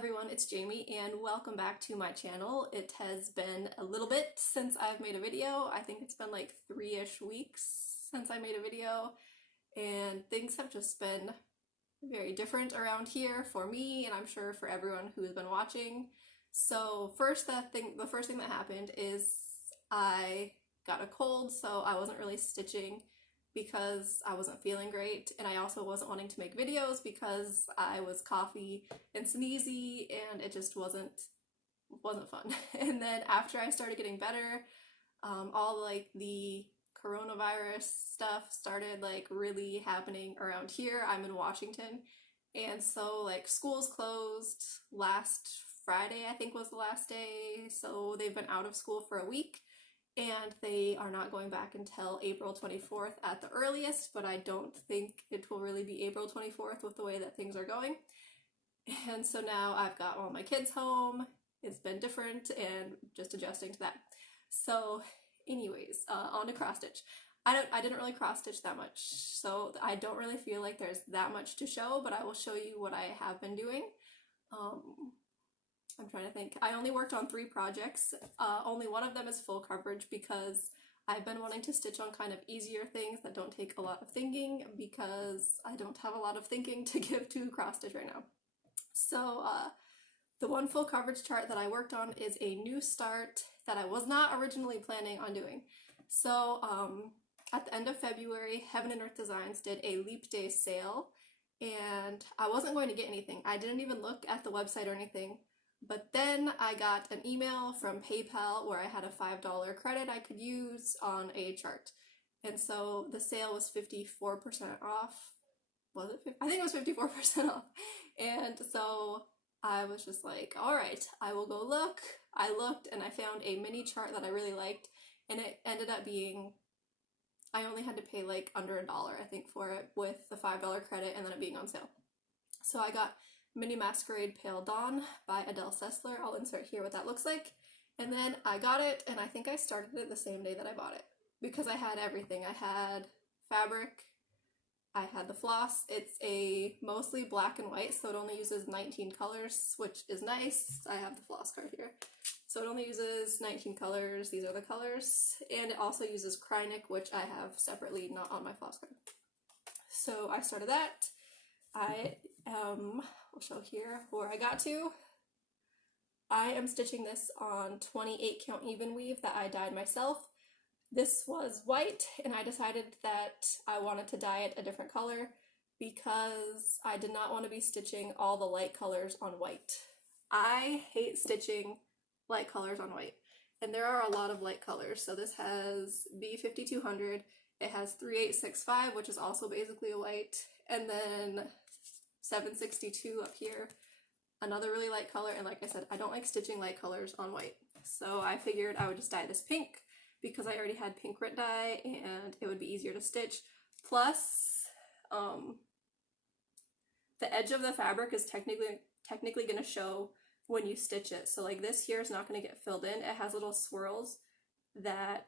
everyone, it's Jamie and welcome back to my channel. It has been a little bit since I've made a video. I think it's been like 3-ish weeks since I made a video and things have just been very different around here for me and I'm sure for everyone who's been watching. So the first thing that happened is I got a cold, so I wasn't really stitching because I wasn't feeling great, and I also wasn't wanting to make videos because I was coughy and sneezy and it just wasn't fun. And then after I started getting better, all like the coronavirus stuff started like really happening around here. I'm in Washington, and so like schools closed last Friday, I think was the last day, so they've been out of school for a week. And they are not going back until April 24th at the earliest, but I don't think it will really be April 24th with the way that things are going. And so now I've got all my kids home. It's been different and just adjusting to that. So anyways, on to cross stitch. I didn't really cross stitch that much, so I don't really feel like there's that much to show, but I will show you what I have been doing. I'm trying to think. I only worked on 3 projects. Only one of them is full coverage because I've been wanting to stitch on kind of easier things that don't take a lot of thinking because I don't have a lot of thinking to give to cross stitch right now. So the one full coverage chart that I worked on is a new start that I was not originally planning on doing. So at the end of February, Heaven and Earth Designs did a Leap Day sale and I wasn't going to get anything. I didn't even look at the website or anything. But then I got an email from PayPal where I had a $5 credit I could use on a chart. And so the sale was 54% off. Was it? I think it was 54% off. And so I was just like, all right, I will go look. I looked and I found a mini chart that I really liked. And it ended up being, I only had to pay like under $1, I think, for it with the $5 credit and then it being on sale. So I got Mini Masquerade Pale Dawn by Adele Sessler. I'll insert here what that looks like. And then I got it, and I think I started it the same day that I bought it because I had everything. I had fabric, I had the floss. It's a mostly black and white, so it only uses 19 colors, which is nice. I have the floss card here. So it only uses 19 colors. These are the colors. And it also uses Krynic, which I have separately, not on my floss card. So I started that. I'll show here where I got to. I am stitching this on 28 count even weave that I dyed myself. This was white and I decided that I wanted to dye it a different color because I did not want to be stitching all the light colors on white. I hate stitching light colors on white, and there are a lot of light colors. So this has B5200, it has 3865, which is also basically a white, and then 762 up here, another really light color, and like I said, I don't like stitching light colors on white. So I figured I would just dye this pink because I already had pink grit dye and it would be easier to stitch. Plus, the edge of the fabric is technically going to show when you stitch it. So like this here is not going to get filled in. It has little swirls that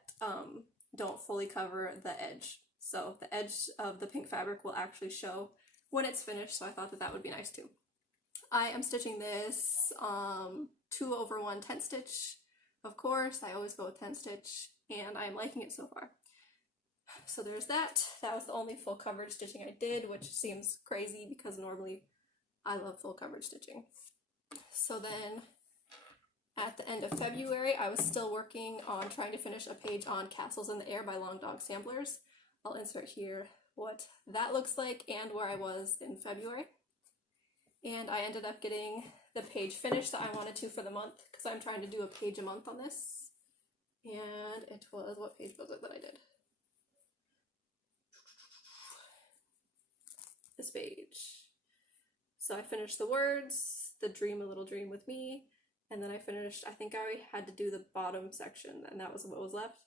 don't fully cover the edge. So the edge of the pink fabric will actually show when it's finished, so I thought that that would be nice too. I am stitching this 2/1 10 stitch. Of course, I always go with 10 stitch, and I'm liking it so far. So there's that. That was the only full coverage stitching I did, which seems crazy because normally I love full coverage stitching. So then at the end of February, I was still working on trying to finish a page on Castles in the Air by Long Dog Samplers. I'll insert here what that looks like and where I was in February. And I ended up getting the page finished that I wanted to for the month because I'm trying to do a page a month on this. And it was, what page was it that I did? This page. So I finished the words, the dream a little dream with me, and then I finished, I think I had to do the bottom section and that was what was left.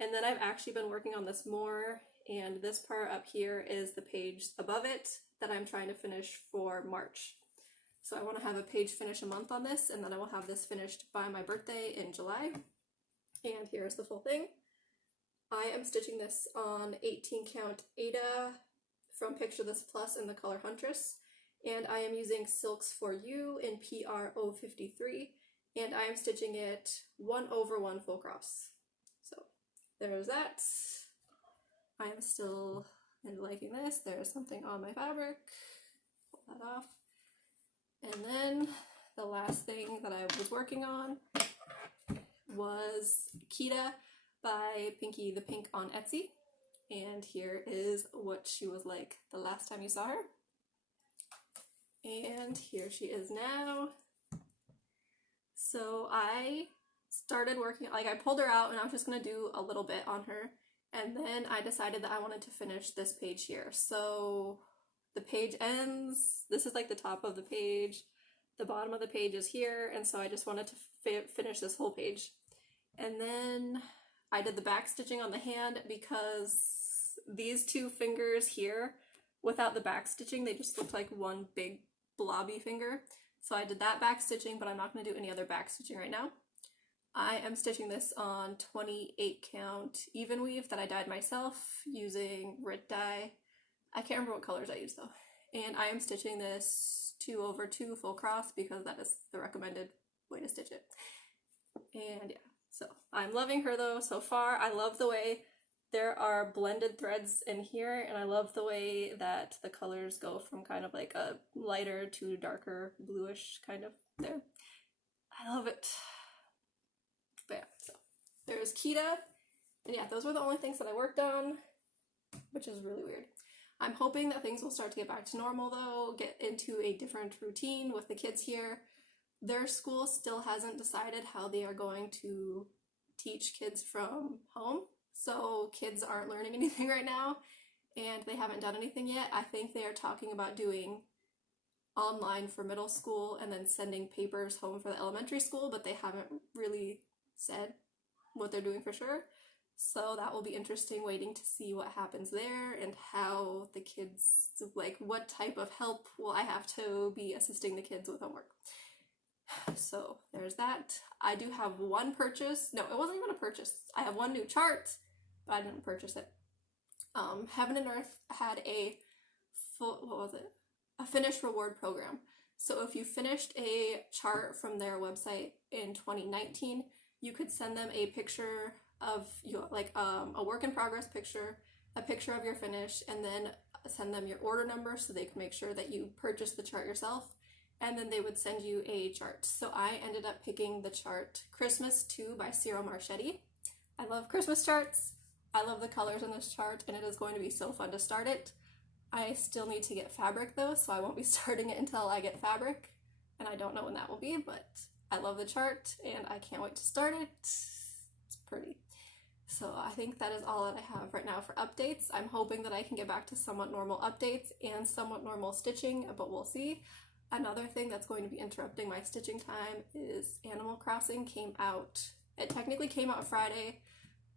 And then I've actually been working on this more, and this part up here is the page above it that I'm trying to finish for March. So I want to have a page finish a month on this, and then I will have this finished by my birthday in July. And here's the full thing. I am stitching this on 18 count Ada from Picture This Plus in the color Huntress. and I am using Silks for You in PRO53, and I am stitching it 1/1 full cross. So there's that. I am still liking this. There's something on my fabric. Pull that off. And then the last thing that I was working on was Kita by Pinky the Pink on Etsy. And here is what she was like the last time you saw her. And here she is now. So I started working, like I pulled her out and I was just gonna do a little bit on her. And then I decided that I wanted to finish this page here. So the page ends, this is like the top of the page, the bottom of the page is here, and so I just wanted to finish this whole page. And then I did the back stitching on the hand because these two fingers here, without the back stitching, they just looked like one big blobby finger. So I did that back stitching, but I'm not going to do any other back stitching right now. I am stitching this on 28 count even weave that I dyed myself using Rit dye. I can't remember what colors I used though. And I am stitching this 2/2 full cross because that is the recommended way to stitch it. And yeah, so I'm loving her though so far. I love the way there are blended threads in here, and I love the way that the colors go from kind of like a lighter to darker bluish kind of there. I love it. But yeah, so there's Kita, and yeah, those were the only things that I worked on, which is really weird. I'm hoping that things will start to get back to normal though, get into a different routine with the kids here. Their school still hasn't decided how they are going to teach kids from home, so kids aren't learning anything right now, and they haven't done anything yet. I think they are talking about doing online for middle school and then sending papers home for the elementary school, but they haven't really said what they're doing for sure. So that will be interesting, waiting to see what happens there and how the kids, like what type of help will I have to be assisting the kids with homework. So there's that. I do have one purchase. No, it wasn't even a purchase. I have one new chart, but I didn't purchase it. Heaven and Earth had a a finished reward program. So if you finished a chart from their website in 2019, you could send them a picture of your, like a work in progress picture, a picture of your finish, and then send them your order number so they can make sure that you purchased the chart yourself, and then they would send you a chart. So I ended up picking the chart Christmas 2 by Ciro Marchetti. I love Christmas charts. I love the colors in this chart, and it is going to be so fun to start it. I still need to get fabric though, so I won't be starting it until I get fabric, and I don't know when that will be, but I love the chart and I can't wait to start it. It's pretty. So I think that is all that I have right now for updates. I'm hoping that I can get back to somewhat normal updates and somewhat normal stitching, but we'll see. Another thing that's going to be interrupting my stitching time is Animal Crossing came out. It technically came out Friday,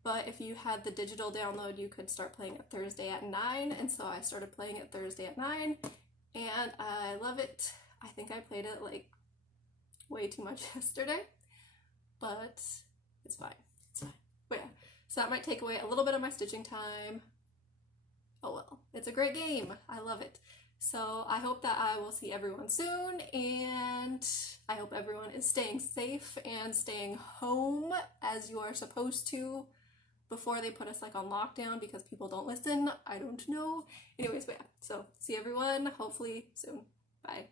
but if you had the digital download, you could start playing it Thursday at 9, and so I started playing it Thursday at 9, and I love it. I think I played it like way too much yesterday, but it's fine. It's fine. But yeah, so that might take away a little bit of my stitching time. Oh well, it's a great game. I love it. So I hope that I will see everyone soon, and I hope everyone is staying safe and staying home as you are supposed to before they put us like on lockdown because people don't listen. I don't know. Anyways, but yeah, so see everyone hopefully soon. Bye.